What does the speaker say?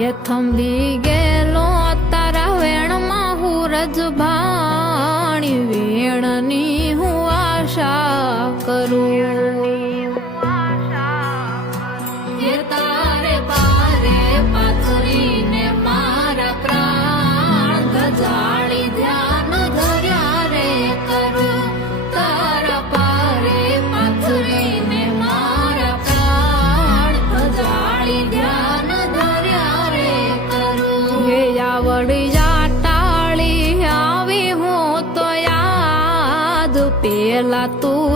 એ થંભી ગયેલો તારા વેણમાં હું રજભાણી વેણની હું આશા કરું એ તારે પારે પાથરીને મારા પ્રાણ ગજાળી ધ્યાન ધર્યા રે કરું તારા પારે પાથરીને મારા પ્રાણ ગજાળી ધ્યાન ધર્યા રે કરું હે આવડી જાટાળી આવી હું તો યાદ પેલા તું